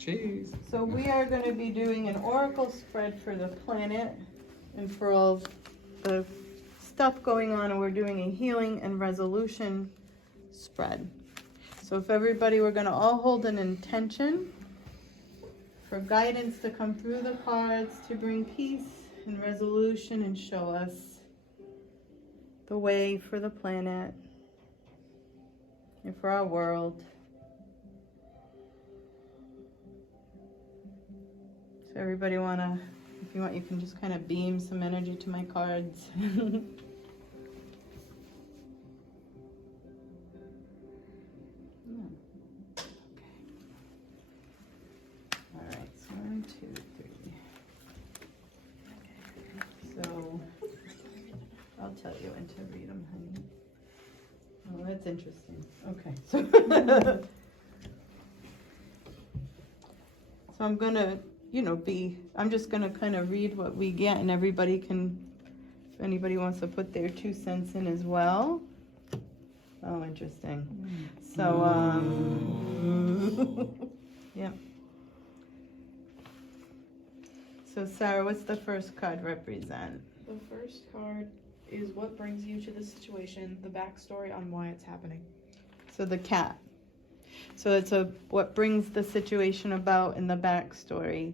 Cheese. So we are going to be doing an oracle spread for the planet and for all the stuff going on, and we're doing a healing and resolution spread. So if everybody, we're going to all hold an intention for guidance to come through the cards to bring peace and resolution and show us the way for the planet and for our world. So everybody wanna, if you want, you can just kind of beam some energy to my cards. All right, so 1, 2, 3. So I'll tell you when to read them, honey. Oh, that's interesting. Okay, so so I'm gonna, I'm just gonna kind of read what we get, and everybody can, if anybody wants to put their 2 cents in as well. Oh, interesting. So, yeah. So, Sarah, what's the first card represent? The first card is what brings you to the situation, the backstory on why it's happening. So the cat. So it's what brings the situation about in the backstory.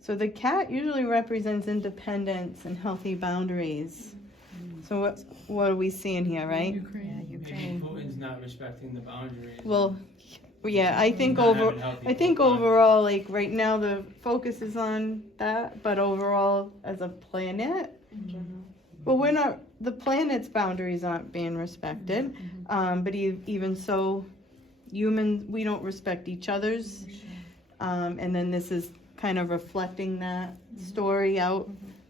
So the cat usually represents independence and healthy boundaries. So what are we seeing here, right? Ukraine. Maybe Putin's not respecting the boundaries. Well, yeah, I think Not overall, like right now, the focus is on that, but overall, as a planet, In general. well, the planet's boundaries aren't being respected. But even so, humans, we don't respect each other's. And then this is kind of reflecting that story out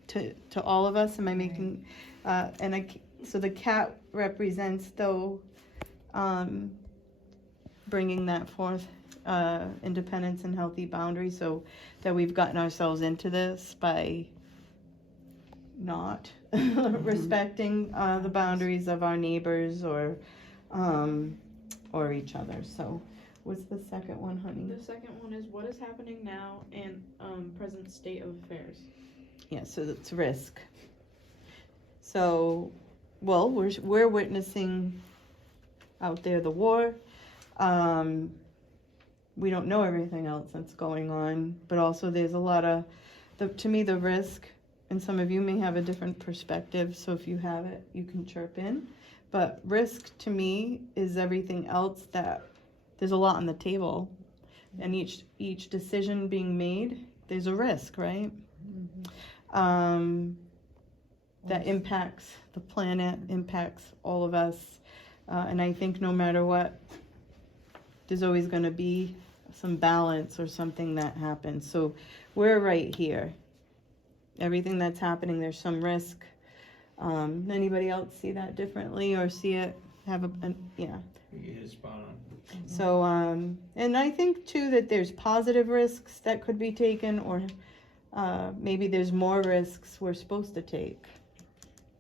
to all of us. Am I making, so the cat represents, though, bringing that forth, independence and healthy boundaries, so that we've gotten ourselves into this by not respecting the boundaries of our neighbors or each other. So what's the second one, honey? The second one is what is happening now and present state of affairs. Yeah, so it's risk. So, well, we're witnessing out there the war. We don't know everything else that's going on, but also there's a lot of, to me, the risk, and some of you may have a different perspective, so if you have it, you can chirp in. But risk to me is everything else that there's a lot on the table, and each decision being made, there's a risk, right? That impacts the planet, impacts all of us, and I think no matter what, there's always going to be some balance or something that happens. So we're right here. Everything that's happening, there's some risk. Anybody else see that differently or see it have yeah? It is spot on. So, and I think too that there's positive risks that could be taken, or maybe there's more risks we're supposed to take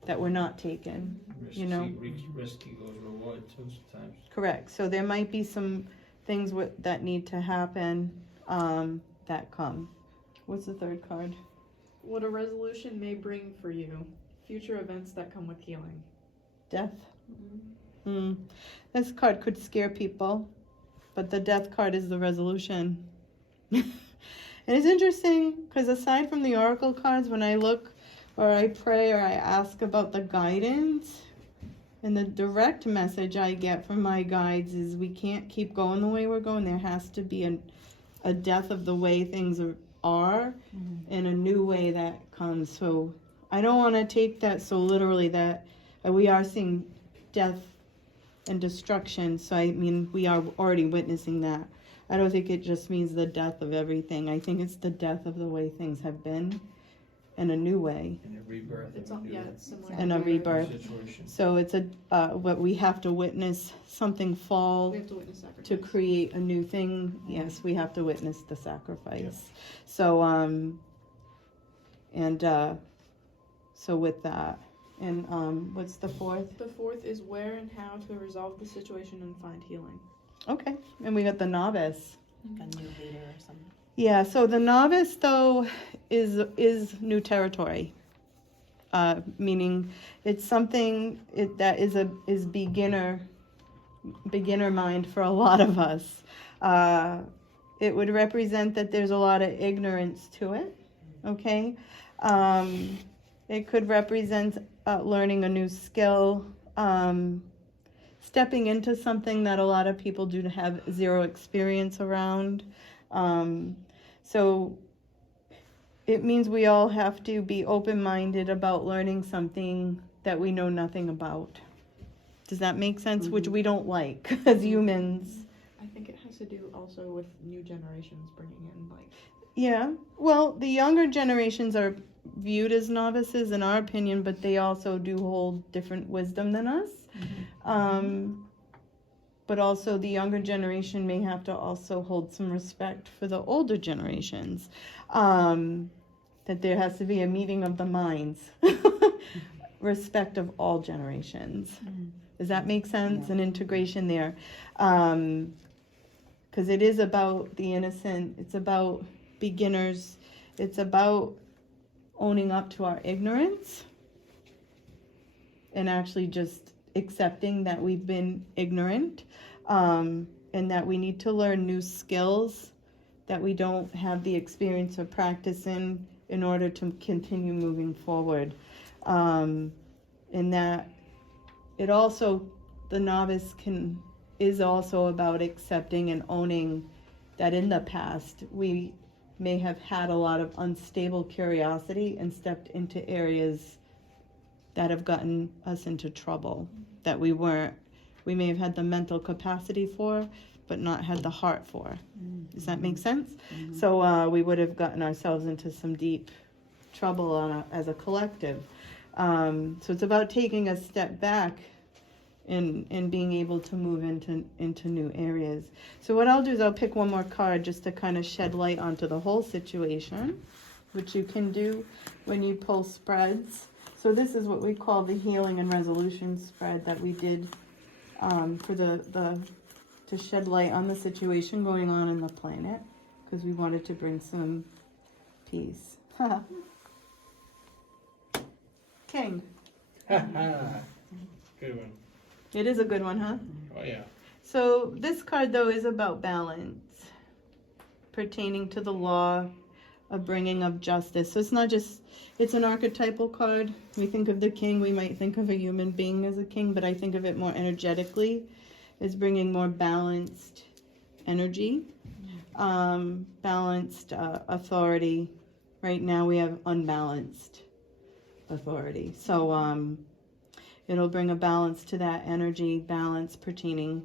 that we're not taking. Risky goes reward too sometimes. Correct. So there might be some things that need to happen that come. What's the third card? What a resolution may bring for you, future events that come with healing. Death. This card could scare people, but the death card is the resolution. And it's interesting because aside from the oracle cards, when I look or I pray or I ask about the guidance, and the direct message I get from my guides is we can't keep going the way we're going. There has to be a death of the way things are and a new way that comes. So I don't want to take that so literally that we are seeing death and destruction. So I mean, we are already witnessing that. I don't think it just means the death of everything. I think it's the death of the way things have been in a new way. And a rebirth. It's similar. And a rebirth. Situation. So it's what we have to witness something fall We have to witness sacrifice. to create a new thing. Yes, we have to witness the sacrifice. Yeah. So so with that, and what's the fourth? The fourth is where and how to resolve the situation and find healing. Okay, and we got the novice. Like a new leader or something. Yeah, so the novice though is new territory, meaning it's something that is beginner mind for a lot of us. It would represent that there's a lot of ignorance to it. Okay, it could represent learning a new skill, stepping into something that a lot of people do have zero experience around. So it means we all have to be open-minded about learning something that we know nothing about. Does that make sense? Which we don't like as humans. I think it has to do also with new generations bringing in, like, Yeah, well, the younger generations are viewed as novices in our opinion, but they also do hold different wisdom than us. But also the younger generation may have to also hold some respect for the older generations. That there has to be a meeting of the minds, respect of all generations. Does that make sense? An integration there. Because it is about the innocent, it's about beginners, it's about owning up to our ignorance and actually just accepting that we've been ignorant, and that we need to learn new skills that we don't have the experience or practice in order to continue moving forward. And that it also, the novice is also about accepting and owning that in the past we may have had a lot of unstable curiosity and stepped into areas that have gotten us into trouble that we may have had the mental capacity for, but not had the heart for. Does that make sense? So we would have gotten ourselves into some deep trouble as a collective. So it's about taking a step back and being able to move into new areas. So what I'll do is I'll pick one more card just to kind of shed light onto the whole situation, which you can do when you pull spreads. So this is what we call the healing and resolution spread that we did for to shed light on the situation going on in the planet, because we wanted to bring some peace. King. Good one. It is a good one, huh? Oh yeah. So this card, though, is about balance, pertaining to the law of bringing of justice. So it's not just, it's an archetypal card. We think of the king, we might think of a human being as a king, but I think of it more energetically as bringing more balanced energy, balanced authority. Right now we have unbalanced authority. So it'll bring a balance to that energy, balance pertaining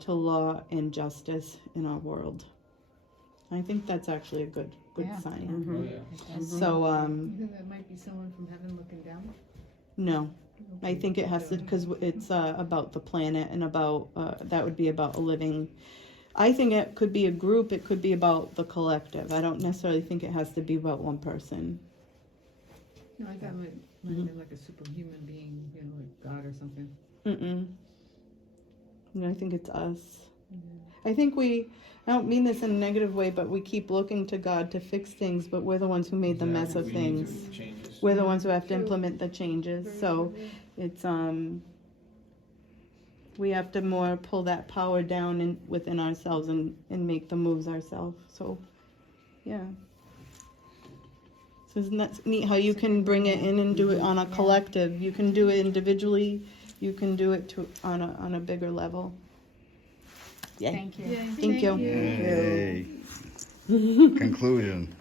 to law and justice in our world. I think that's actually a good sign. Oh yeah. So You think that might be someone from heaven looking down? no, I think it has to, because it's about the planet and about that would be about a living. I think it could be a group. It could be about the collective. I don't necessarily think it has to be about one person. No, I thought it might have been like a superhuman being, you know, like God or something. No, I think it's us. I think I don't mean this in a negative way, but we keep looking to God to fix things, but we're the ones who made the mess of Exactly. We need things. to changes. We're the ones who have to True. implement the changes. Very So true. it's we have to more pull that power down within ourselves and make the moves ourselves. So yeah. So isn't that neat how you can bring it in and do it on a collective? You can do it individually. You can do it on a bigger level. Yay. Thank you. Yay. Thank you. Yay. Conclusion.